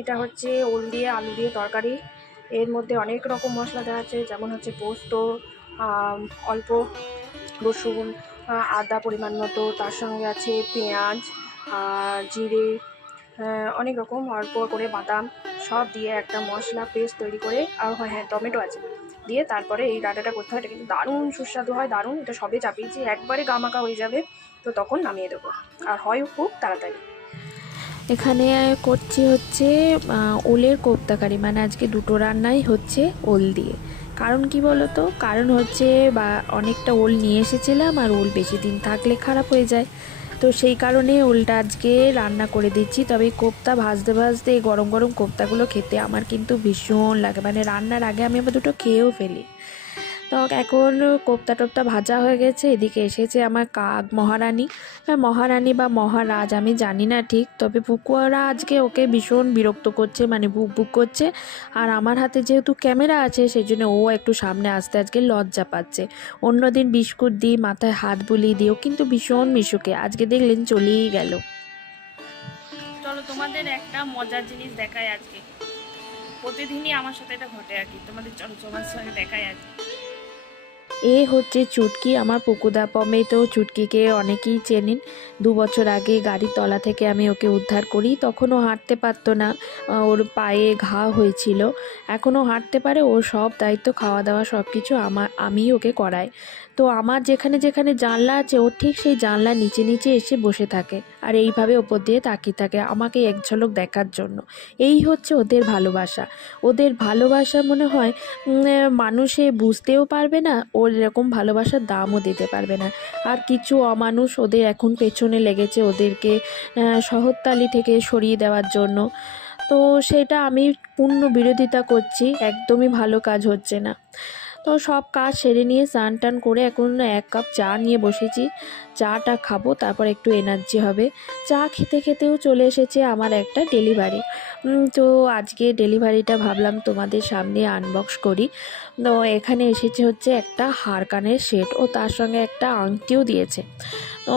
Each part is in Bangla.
এটা হচ্ছে ওল দিয়ে, আলু দিয়ে তরকারি। এর মধ্যে অনেক রকম মশলা দেওয়া আছে, যেমন হচ্ছে পোস্ত অল্প রসুন আদা পরিমাণ মতো, তার সঙ্গে আছে পেঁয়াজ জিরে অনেক রকম অল্প করে বাদাম, সব দিয়ে একটা মশলা পেস্ট তৈরি করে আর হয় হ্যাঁ টমেটো আছে। দিয়ে তারপরে এই ডাটাটা করতে হয়, এটা কিন্তু দারুণ সুস্বাদু হয়, দারুণ, এটা সবে চাপিয়েছি, একবারে গামাকা হয়ে যাবে, তো তখন নামিয়ে দেবো। আর হয় খুব তাড়াতাড়ি। এখানে করছি হচ্ছে ওলের কোপ্তাকারি। মানে আজকে দুটো রান্নাই হচ্ছে ওল দিয়ে। কারণ কি বলতো? কারণ হচ্ছে, বা অনেকটা ওল নিয়ে এসেছিলাম আর ওল বেশি দিন থাকলে খারাপ হয়ে যায়। তো সেই কারণে ওলটা আজকে রান্না করে দিচ্ছি। তবে কোপ্তা ভাজতে ভাজতে, এই গরম গরম কোপ্তাগুলো খেতে আমার কিন্তু ভীষণ লাগে। মানে রান্নার আগে আমি আবার দুটো খেয়েও ফেলি। তো এখন কোপ্তা টোপ্তা ভাজা হয়ে গেছে, এদিকে এসেছে আমার কাক মহারানী। মহারানী বা মহারাজ, আমি জানি না ঠিক, তবে পুকুয়ারা আজকে ওকে ভীষণ বিরক্ত করছে মানে বুক বুক করছে। আর আমার হাতে যেহেতু ক্যামেরা আছে সেই জন্য ও একটু সামনে আসতে আজকে লজ্জা পাচ্ছে। অন্যদিন বিস্কুট দিই, মাথায় হাত বুলিয়ে দিও কিন্তু ভীষণ মিশুকে, আজকে দেখলেন চলেই গেল। চলো, তোমাদের একটা মজার জিনিস দেখায় আজকে। প্রতিদিনই আমার সাথে এটা ঘটে আর কি, তোমাদের চলো, তোমার সঙ্গে দেখায় আজকে। এ হচ্ছে চুটকি, আমার পুকুদা পমে তো চুটকিকে অনেকেই চেনেন। দু বছর আগে গাড়ির তলা থেকে আমি ওকে উদ্ধার করি তখনও হাঁটতে পারতো না ওর পায়ে ঘা হয়েছিল। এখনও হাঁটতে পারে, ও সব দায়িত্ব খাওয়া দাওয়া সব কিছু আমার আমি ওকে করাই। তো আমার যেখানে যেখানে জানলা আছে, ও ঠিক সেই জানলার নিচে নিচে এসে বসে থাকে আর এইভাবে ওপর দিয়ে তাকিয়ে থাকে আমাকে এক ঝলক দেখার জন্য। এই হচ্ছে ওদের ভালোবাসা। ওদের ভালোবাসা মনে হয় মানুষে বুঝতেও পারবে না, ওর এরকম ভালোবাসার দামও দিতে পারবে না। আর কিছু অমানুষ ওদের এখন পেছনে লেগেছে ওদেরকে শহরতালি থেকে সরিয়ে দেওয়ার জন্য। তো সেটা আমি পূর্ণ বিরোধিতা করছি, একদমই ভালো কাজ হচ্ছে না। তো সব কাজ সেরে নিয়ে স্নান টান করে এখন এক কাপ চা নিয়ে বসেছি। চাটা খাব, তারপর একটু এনার্জি হবে। চা খেতে খেতেও চলে এসেছে আমার একটা ডেলিভারি তো আজকে ডেলিভারিটা ভাবলাম তোমাদের সামনে আনবক্স করি। তো এখানে এসেছে হচ্ছে একটা হারকানের সেট ও তার সঙ্গে একটা আংটিও দিয়েছে। তো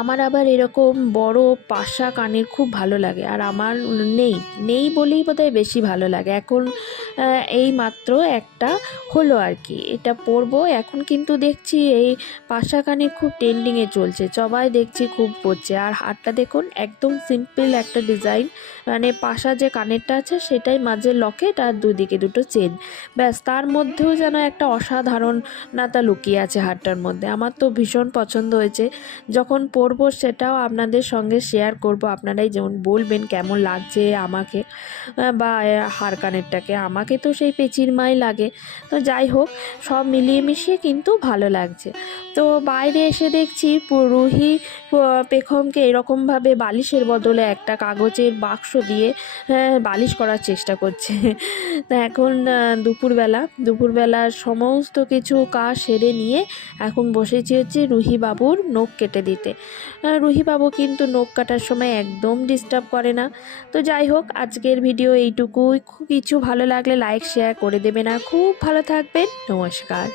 আমার আবার এরকম বড় পাশা কানের খুব ভালো লাগে, আর আমার নেই নেই বলেই বোধহয় বেশি ভালো লাগে। এখন এই মাত্র একটা হলো আর কি, এটা পরবো। এখন কিন্তু দেখছি এই পাশা কানে খুব ট্রেন্ডিংয়ে চলছে, সবাই দেখছি খুব পড়ছে আর হারটা দেখুন, একদম সিম্পল একটা ডিজাইন মানে পাশা যে কানেরটা আছে সেটাই মাঝে লকেট আর দুদিকে দুটো চেন। ব্যাস, তার মধ্যেও যেন একটা অসাধারণতা লুকিয়ে আছে হারটার মধ্যে। আমার তো ভীষণ পছন্দ হয়েছে। যখন পরবো সেটাও আপনাদের সঙ্গে শেয়ার করব। আপনারাই যেমন বলবেন কেমন লাগছে আমাকে বা হার কানেরটাকে। আমাকে তো সেই পেচির মাই লাগে। তো যাই হোক, সব মিলিয়ে মিশিয়ে কিন্তু ভালো লাগছে। তো বাইরে এসে দেখছি রুহি পেখমকে এরকমভাবে বালিশের বদলে একটা কাগজের বাক্স দিয়ে আহ, বালিশ করার চেষ্টা করছে। তা এখন দুপুরবেলা দুপুরবেলার সমস্ত কিছু কাজ সেরে নিয়ে এখন বসেছি হচ্ছে রুহি বাবুর নখ কেটে দিতে। রুহি বাবু কিন্তু নখ কাটার সময় একদম ডিস্টার্ব করে না। তো যাই হোক আজকের ভিডিও এইটুকুই। খুব কিছু ভালো লাগলে লাইক শেয়ার করে দেবেন। আর খুব ভালো থাকবেন। নমস্কার।